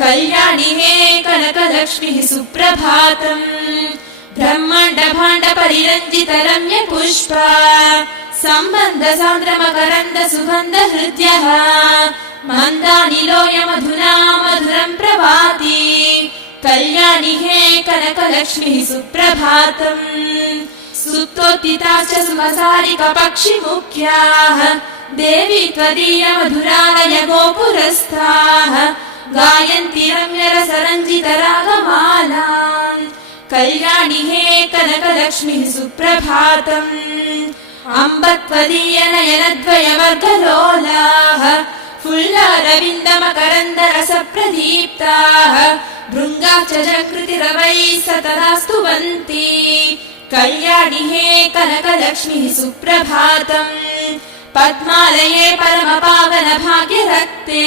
कल्याणि हे कनकलक्ष्मीः सुप्रभातम् ब्रह्माण्ड भाण्ड परिरञ्जित रम्य पुष्पा सम्बन्ध सान्द्र मकरन्द सुगन्ध हृद्यः मन्दानिलोय मधुना मधुरं प्रभाति कल्याणि हे कनकलक्ष्मीः सुप्रभातम् सुप्तोत्थिताश्च सुमसारिक पक्षिमुख्याः देवी त्वदीय मधुरालय गोपुरस्थाः गायन्ति रम्यरसरञ्जित रागमालाम् कल्याणि हे कनकलक्ष्मीः सुप्रभातम् अम्ब त्वदीय नयनद्वय वर्गलोलाः फुल्लारविन्द मकरन्द रस प्रदीप्ताः भृङ्गाश्च जकृतिरवैः सतदा स्तुवन्ति कल्याणि हे कनकलक्ष्मीः सुप्रभातम् पद्मालये परम पावन भाग्यरक्ते